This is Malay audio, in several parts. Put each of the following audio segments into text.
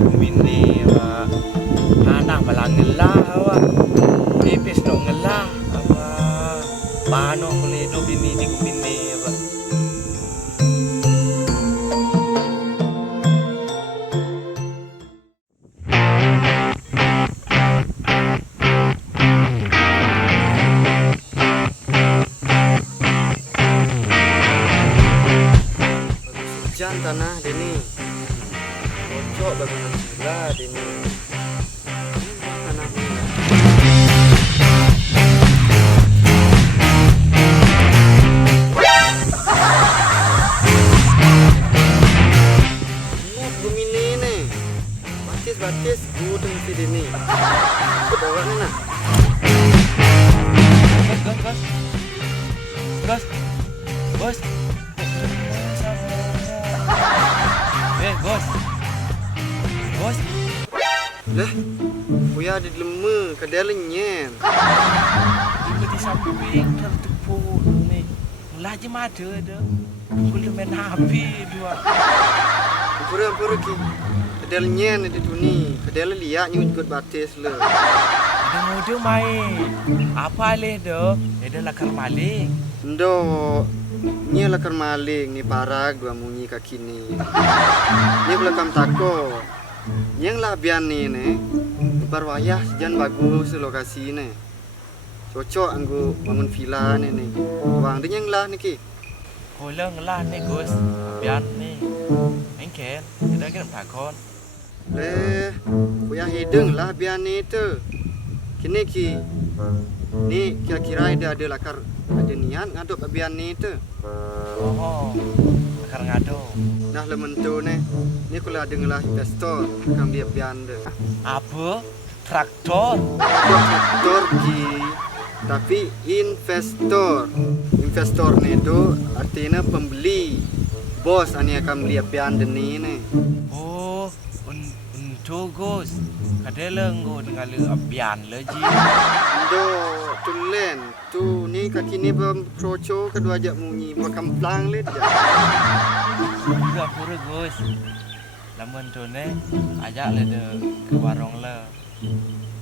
di kumini wa anak malang ngelah wa pipis no ngelah apa pano boleh do bini di kumini wa hujan tanah dini bocok bangunan villa dini tanah ini lihat bumi ini batis gudeng si dini bawa mana bos bos bos lah buaya di leme kadang lenyen tiba di samping tertepuk ni mulah je mada dah kulit main api dua pura ki kadang lenyen di tuni kadang liak nyut batis le ada muda main apa leh dah ada lakar maling ndo ni lakar maling ni parag dua munyi kaki ni ni belakang tako yang lah bian ni berwayah sejan bagus lokasi ni cocok anggo bangun villa ni wang dia yang lah ni ki kolang lah ni gus bian ni engken kita kan takon leh buaya hidung lah bian ni tu kini ki ni kira-kira ada lakar ada niat ngadop bian ni tu oh lakar ngado nah lementu ni kula ada ngelah investor kam dia bian de apa traktor traktor ki tapi investor ni tu artinya pembeli bos ani akan beli bian deni ni oh untuk gus kadang go dengan le abian le ji do tulen tu ni kaki ni proco kedua ajak munyi makam plang le dia juga pura gus lamun tu ne ajak le de ke warung le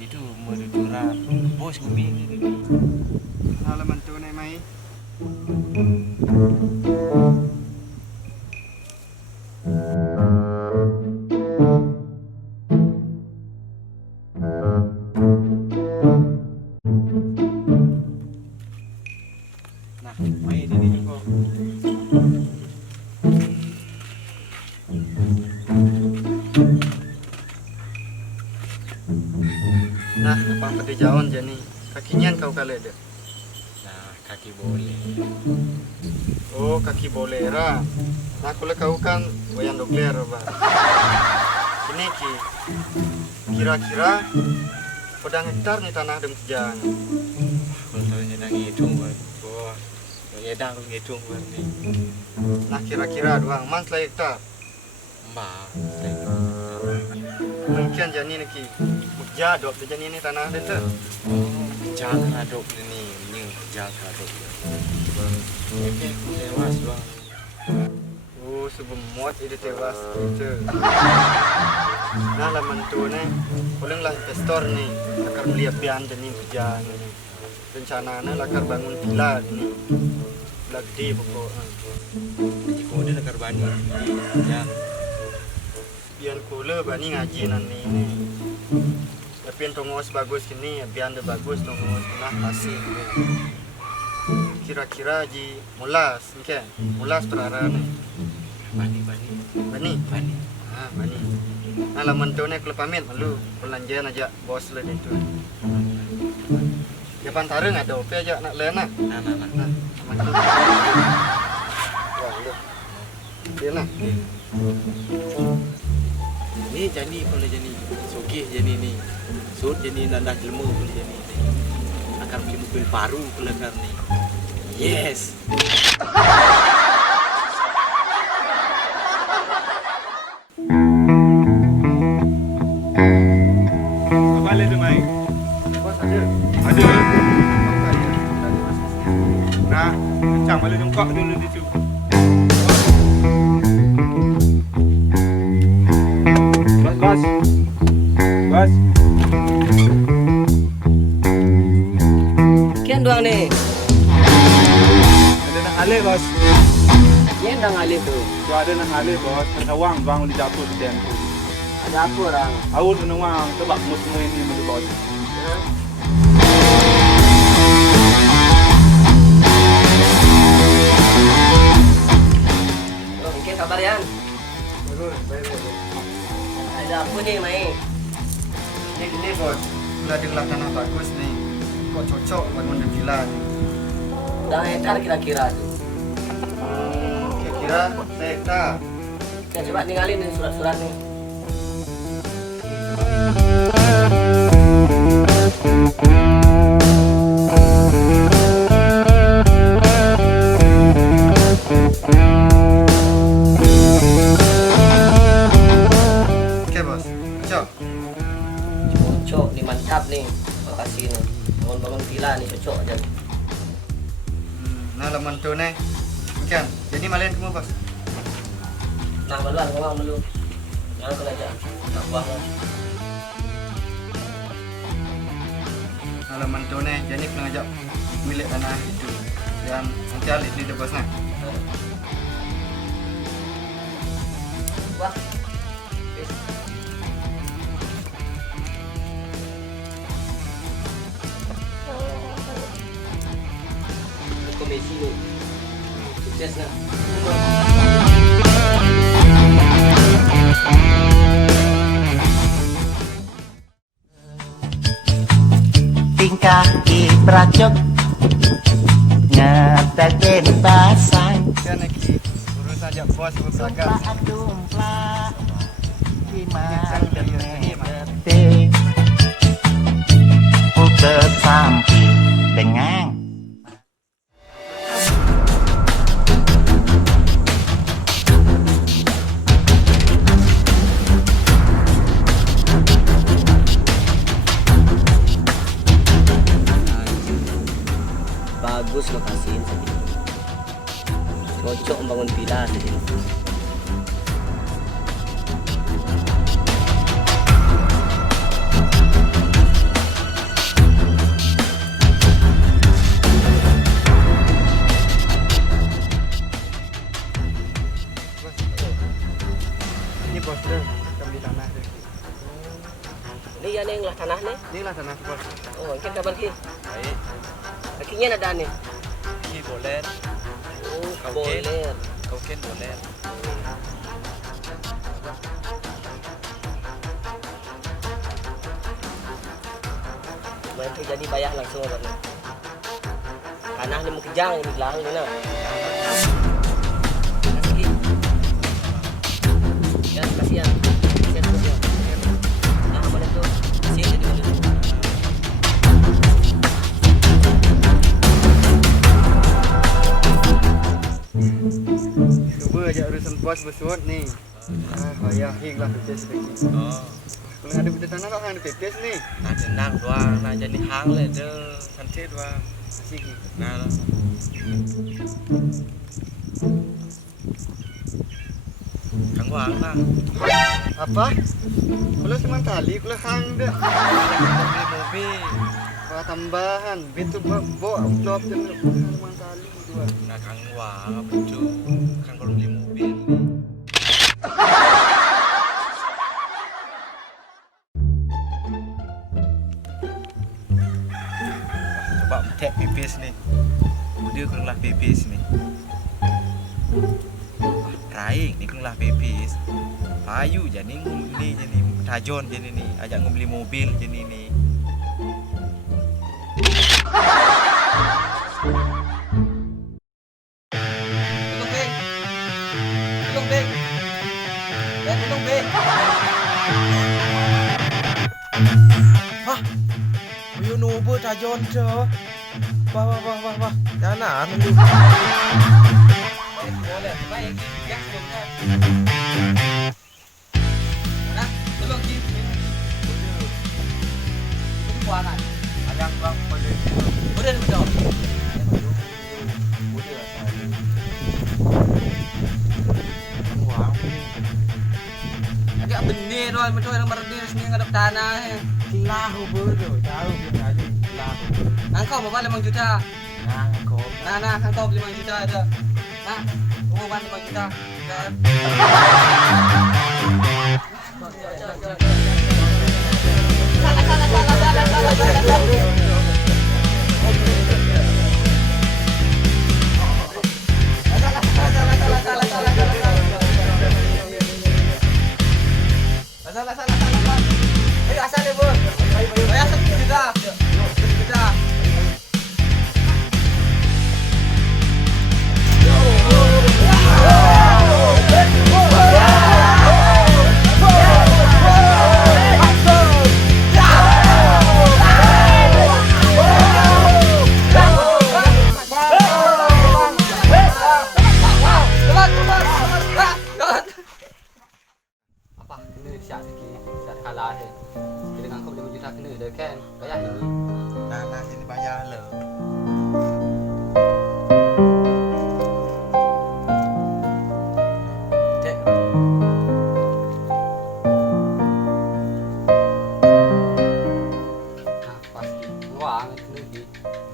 itu meduduran bos bumi ni halaman tu ni mai nah mai di ni kok nah apa pada jauhan je ni kakinya kau kale dia nah kaki boleh oh kaki boleh ra nah kula kau kan wayang dokler ba kini ki kira-kira pedang hektar ni tanah dem sejang contohnya dah ngitung bos ya dah ngitung berni nah kira-kira doang man selai hektar mbak mungkin jani ni ki mukja dok jani ni tanah dia tu oh jangan aduk ni jangan aduk okey tewas bang oh sebelum muat dia tewas itu nah laman tu ni pulang lah investor ni akan beli apian jani mukja ni rencana ni lakar bangun villa ni lagi pokok jadi kode lakar bani ya bian kula bani ngaji nanti ni tapi tongos bagus kini bian dia bagus tongos nah hasil kira-kira ji mulas kan mulas perara ni bani ha bani nah laman tu ni kula pamit malu pelanjian aja bos le itu ya pantareng ada ope aja nak lena nah aman tu wah dia nah ni jani boleh jani sokih jani ni sud jani nandah jelmu boleh jani ni akan beli mobil baru kelakar ni yes apa le tu mai bos ada ada nah macam mana jongkok dulu di situ bos bos. Bos. Kian doang nih. Ada nak alih bos. Kian dah ngalih tuh. Tu ada nak alih bos. Ada wang bang di dapur di tu. Ada apa orang? Aku tu nak wang. Sebab semua ini mesti bos. Oh, Kian kabar Yan? Ada apa nih Mai? Ini bos, udah di tanah bagus nih. Kok cocok bangun di villa nih. Udah hektar kira-kira tuh. Kira-kira hektar. Kita coba ninggalin nih surat-surat nih. Oke bos, cocok. Cocok nih, mantap nih. Makasih nih. Bangun-bangun villa nih cocok aja. Nah leman tuh nih. Ikan, jadi malian kamu bos. Nah, maluan ngomong dulu. Jangan kena aja. Tak buang lah. Nah leman tuh nih, jadi pengajak milik tanah itu. Dan nanti alih di bos nah. Wah. Komisi lu. Sukses nah. Tingkah ibracok ngedagen basang Ikan lagi urus aja bos beragam. tumplah gimana dan gede ke samping dengan Bagus lokasiin sini. Cocok membangun villa sini. Ini bos deh, kami tanah deh. Ini ya nih lah tanah nih. Ini lah tanah bos. Oh, ikan kabar ki. Baik. Kakinya ada nih. Ki boleh. Oh, Kau boleh. Kau ken boleh. Nanti jadi bayar langsung apa nih? Tanah ni mengkejang ni belang ni nah. Kasih. Ya, kasih ya. Kasih terus ya. Nah, mana tu? Kasih jadi mana? Cuba aja urusan bos besut nih. Payah hinglah kerja sedikit. Oh. Kalau ada benda tanah kan ada pepes nih. Nah jenang doang, nah jadi hang le de santai doang. Asik nih. Nah. Kang Wang lah. Apa? Kalau cuma tali, kalau hang deh. Beli mobil. Wah tambahan, itu bawa job dan cuma tali dua. Nah Kang Wang apa itu? Kang kalau beli mobil. Coba tek pipis nih. Dia kelah pipis nih. Raing ni kelah pipis. Payu jadi ni jadi tajon jadi ni. Ajak beli mobil jadi ni. Tolong beng. Tolong beng. Ya, tolong beng. Hah? Ayo nubu tajon je. Wah. Jangan lu. Boleh, baik. Ya, sebelumnya. Nah, tolong Ji. Ini kuanan. Ayang bang, boleh. Udah betul. Agak benih doang, betul yang berdiri sini ngadep tanah. Lahu bodoh, tahu punya aja. Lahu. Angkau mau 5 juta. Nangkop. Nah, angkau 5 juta ada. Nah, pengumuman 5 juta. Dan salah. Ayo asal ya, Bos. Bayar 1 juta. 1 juta. Apa? Ini siap lagi. Siap kalah ni. Kita ngangkut 5 juta kena dah kan. Bayar ini. Nana sini bayar le. Cek. Nah, pasti. Wang kena di.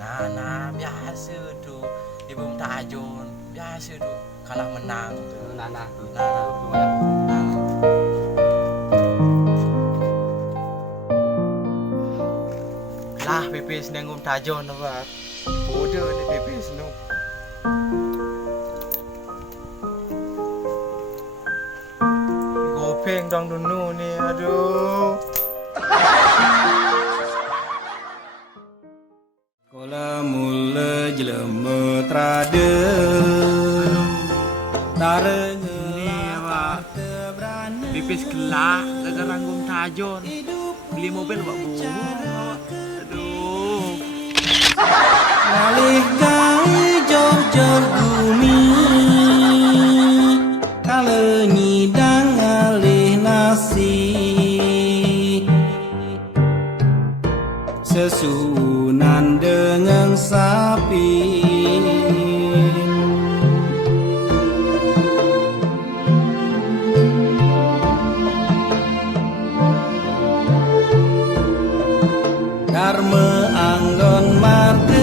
Nana biasa tu. Ibu tajun. Biasa tu. Kalah menang tu. Nana. Nana. Bayar. Nana. Lah pipis nangum tajon apa? Bodoh ni pipis nu. Gopeng dong dunu ni, aduh. Kala mula jelema trade Tarenge Pipis kelak gara ranggum tajon. Beli mobil buat buruk. Aduh. Ngalih gai jor-jor bumi Kala nyidang ngalih nasi Sesunan dengan sapi Karma anggon marti